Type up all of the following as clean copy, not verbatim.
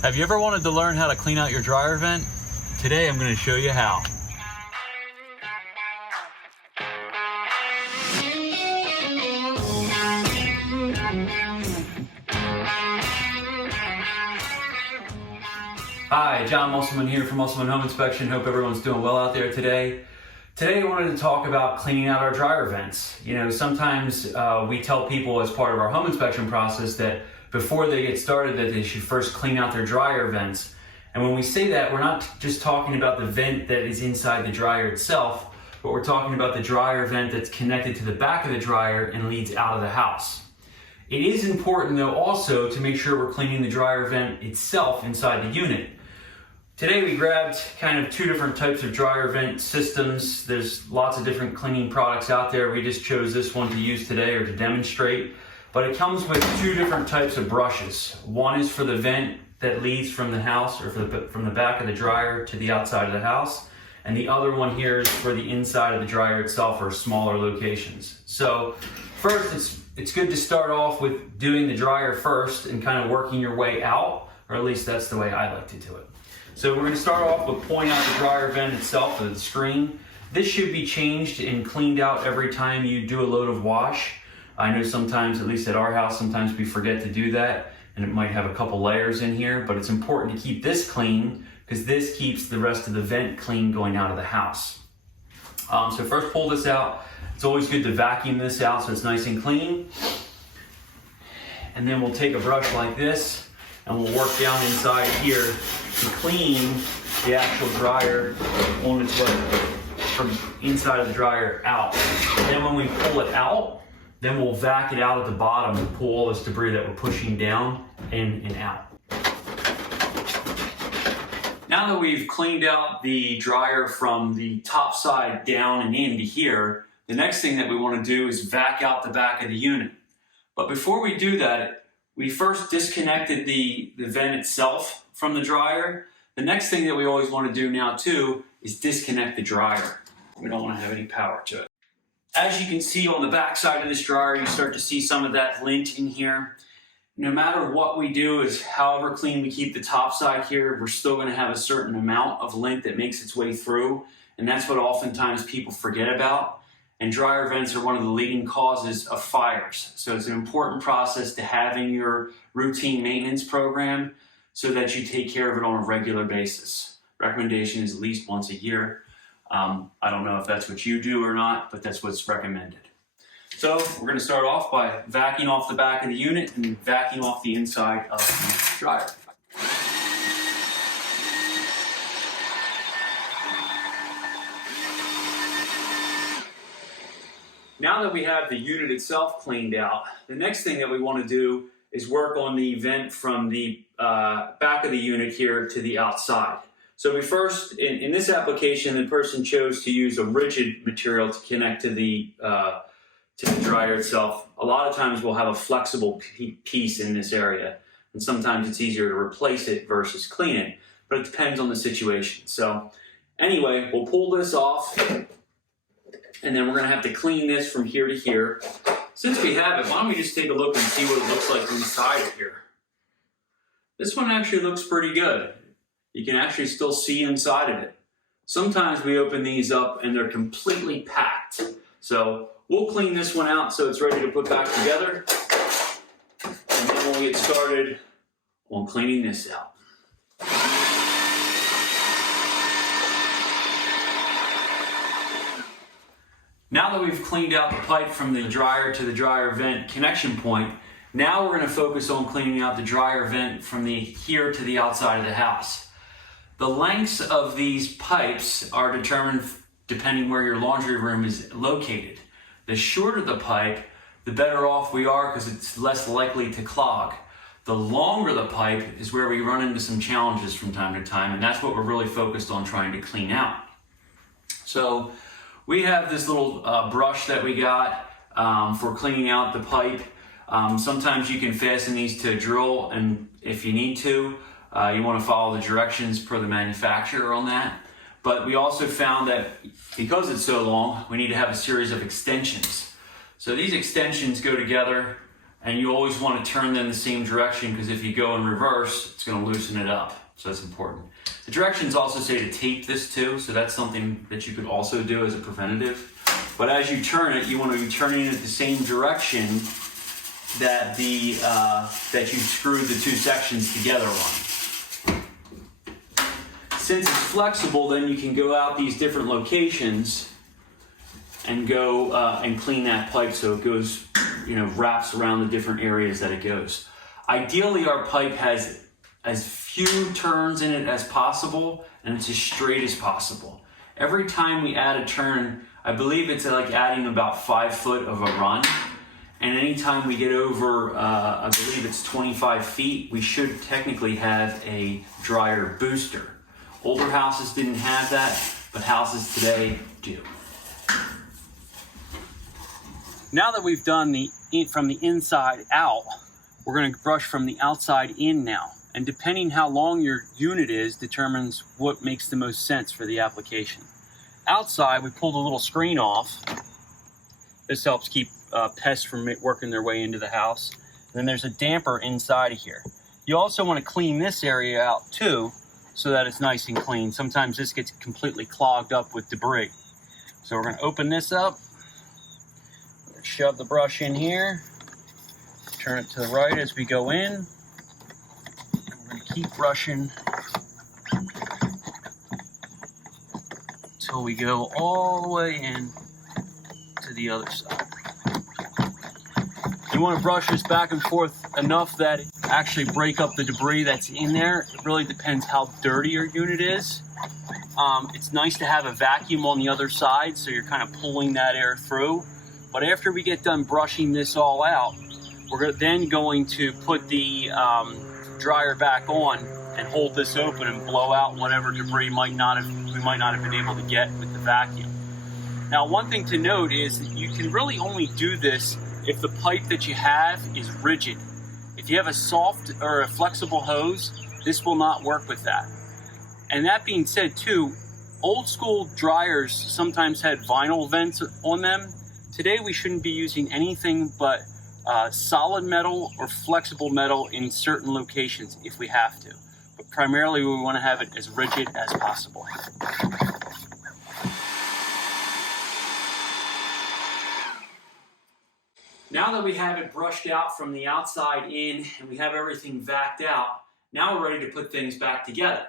Have you ever wanted to learn how to clean out your dryer vent? Today I'm going to show you how. Hi, John Musselman here from Musselman Home Inspection. Hope everyone's doing well out there today. Today I wanted to talk about cleaning out our dryer vents. You know, sometimes we tell people as part of our home inspection process that before they get started that they should first clean out their dryer vents. And when we say that, we're not just talking about the vent that is inside the dryer itself, but we're talking about the dryer vent that's connected to the back of the dryer and leads out of the house. It is important though also to make sure we're cleaning the dryer vent itself inside the unit. Today we grabbed kind of two different types of dryer vent systems. There's lots of different cleaning products out there. We just chose this one to use today or to demonstrate. But it comes with two different types of brushes. One is for the vent that leads from the house or from the back of the dryer to the outside of the house. And the other one here is for the inside of the dryer itself or smaller locations. So first, it's good to start off with doing the dryer first and kind of working your way out, or at least that's the way I like to do it. So we're going to start off with pulling out the dryer vent itself or the screen. This should be changed and cleaned out every time you do a load of wash. I know sometimes, at least at our house, sometimes we forget to do that and it might have a couple layers in here, but it's important to keep this clean because this keeps the rest of the vent clean going out of the house. So first pull this out. It's always good to vacuum this out so it's nice and clean. And then we'll take a brush like this and we'll work down inside here to clean the actual dryer on its way from inside of the dryer out. And then when we pull it out, then we'll vac it out at the bottom and pull all this debris that we're pushing down in and out. Now that we've cleaned out the dryer from the top side down and into here, the next thing that we want to do is vac out the back of the unit. But before we do that, we first disconnected the vent itself from the dryer. The next thing that we always want to do now too is disconnect the dryer. We don't want to have any power to it. As you can see on the back side of this dryer, you start to see some of that lint in here. No matter what we do, is however clean we keep the top side here, we're still going to have a certain amount of lint that makes its way through. And that's what oftentimes people forget about. And dryer vents are one of the leading causes of fires. So it's an important process to have in your routine maintenance program so that you take care of it on a regular basis. Recommendation is at least once a year. I don't know if that's what you do or not, but that's what's recommended. So we're going to start off by vacuuming off the back of the unit and vacuuming off the inside of the dryer. Now that we have the unit itself cleaned out, the next thing that we want to do is work on the vent from the back of the unit here to the outside. So we first, in this application, the person chose to use a rigid material to connect to the dryer itself. A lot of times we'll have a flexible piece in this area, and sometimes it's easier to replace it versus clean it, but it depends on the situation. So anyway, we'll pull this off, and then we're going to have to clean this from here to here. Since we have it, why don't we just take a look and see what it looks like inside of here. This one actually looks pretty good. You can actually still see inside of it. Sometimes we open these up and they're completely packed. So we'll clean this one out so it's ready to put back together. And then we'll get started on cleaning this out. Now that we've cleaned out the pipe from the dryer to the dryer vent connection point, now we're going to focus on cleaning out the dryer vent from here to the outside of the house. The lengths of these pipes are determined depending where your laundry room is located. The shorter the pipe, the better off we are because it's less likely to clog. The longer the pipe is where we run into some challenges from time to time, and that's what we're really focused on trying to clean out. So we have this little brush that we got for cleaning out the pipe. Sometimes you can fasten these to a drill, and if you need to, you want to follow the directions per the manufacturer on that. But we also found that because it's so long, we need to have a series of extensions. So these extensions go together And you always want to turn them the same direction, because if you go in reverse, it's going to loosen it up. So that's important. The directions also say to tape this too, so that's something that you could also do as a preventative. But as you turn it, you want to be turning it the same direction that that you screwed the two sections together on. Since it's flexible, then you can go out these different locations and go and clean that pipe so it goes, wraps around the different areas that it goes. Ideally, our pipe has as few turns in it as possible, and it's as straight as possible. Every time we add a turn, I believe it's like adding about 5 foot of a run. And anytime we get over, I believe it's 25 feet, we should technically have a dryer booster. Older houses didn't have that, but houses today do. Now that we've done from the inside out, we're going to brush from the outside in now. And depending how long your unit is determines what makes the most sense for the application. Outside, we pulled a little screen off. This helps keep pests from working their way into the house. And then there's a damper inside of here. You also want to clean this area out too, so that it's nice and clean. Sometimes this gets completely clogged up with debris. So we're going to open this up. Shove the brush in here. Turn it to the right as we go in. We're going to keep brushing until we go all the way in to the other side. You want to brush this back and forth enough that it actually break up the debris that's in there. It really depends how dirty your unit is. It's nice to have a vacuum on the other side, so you're kind of pulling that air through. But after we get done brushing this all out, we're then going to put the dryer back on and hold this open and blow out whatever debris we might not have been able to get with the vacuum. Now, one thing to note is that you can really only do this if the pipe that you have is rigid. If you have a soft or a flexible hose, this will not work with that. And that being said too, old school dryers sometimes had vinyl vents on them. Today we shouldn't be using anything but solid metal or flexible metal in certain locations if we have to. But primarily we want to have it as rigid as possible. Now that we have it brushed out from the outside in and we have everything vacked out, now we're ready to put things back together.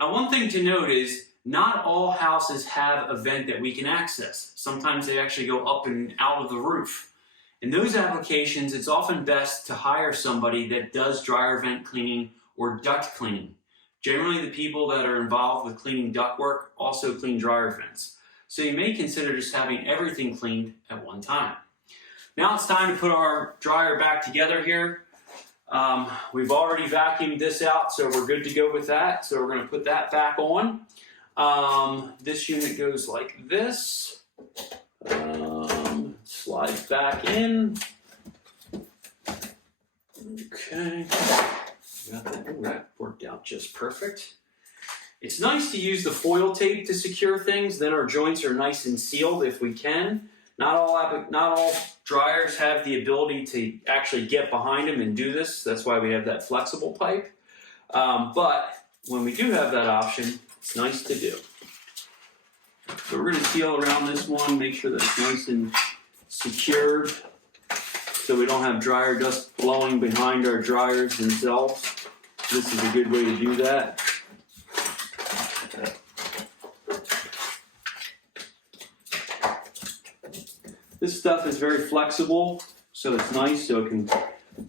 Now, one thing to note is not all houses have a vent that we can access. Sometimes they actually go up and out of the roof. In those applications, it's often best to hire somebody that does dryer vent cleaning or duct cleaning. Generally, the people that are involved with cleaning ductwork also clean dryer vents. So you may consider just having everything cleaned at one time. Now it's time to put our dryer back together here. We've already vacuumed this out, so we're good to go with that. So we're going to put that back on. This unit goes like this. Slides back in. Okay. Got that. Ooh, that worked out just perfect. It's nice to use the foil tape to secure things. Then our joints are nice and sealed if we can. Not all dryers have the ability to actually get behind them and do this. That's why we have that flexible pipe. But when we do have that option, it's nice to do. So we're going to seal around this one, make sure that it's nice and secured so we don't have dryer dust blowing behind our dryers themselves. This is a good way to do that. This stuff is very flexible, so it's nice, so it can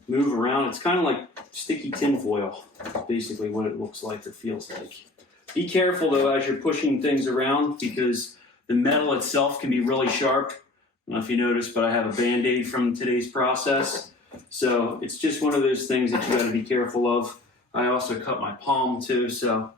move around. It's kind of like sticky tin foil, basically what it looks like or feels like. Be careful though as you're pushing things around, because the metal itself can be really sharp. I don't know if you noticed, but I have a Band-Aid from today's process. So it's just one of those things that you got to be careful of. I also cut my palm too, so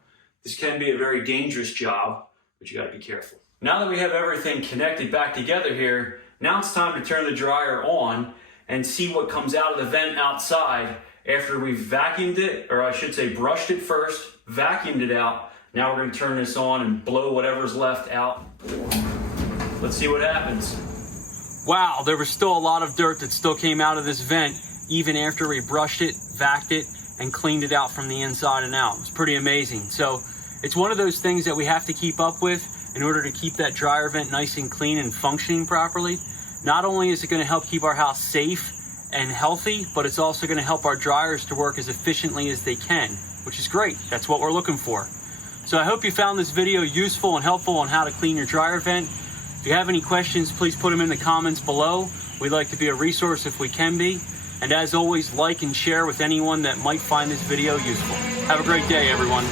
this can be a very dangerous job, but you got to be careful. Now that we have everything connected back together here, now it's time to turn the dryer on and see what comes out of the vent outside after we've vacuumed it, or I should say brushed it first, vacuumed it out. Now we're going to turn this on and blow whatever's left out. Let's see what happens. Wow, there was still a lot of dirt that still came out of this vent even after we brushed it, vacuumed it, and cleaned it out from the inside and out. It was pretty amazing. So it's one of those things that we have to keep up with in order to keep that dryer vent nice and clean and functioning properly. Not only is it going to help keep our house safe and healthy, but it's also going to help our dryers to work as efficiently as they can, which is great. That's what we're looking for. So I hope you found this video useful and helpful on how to clean your dryer vent. If you have any questions, please put them in the comments below. We'd like to be a resource if we can be. And as always, like and share with anyone that might find this video useful. Have a great day, everyone.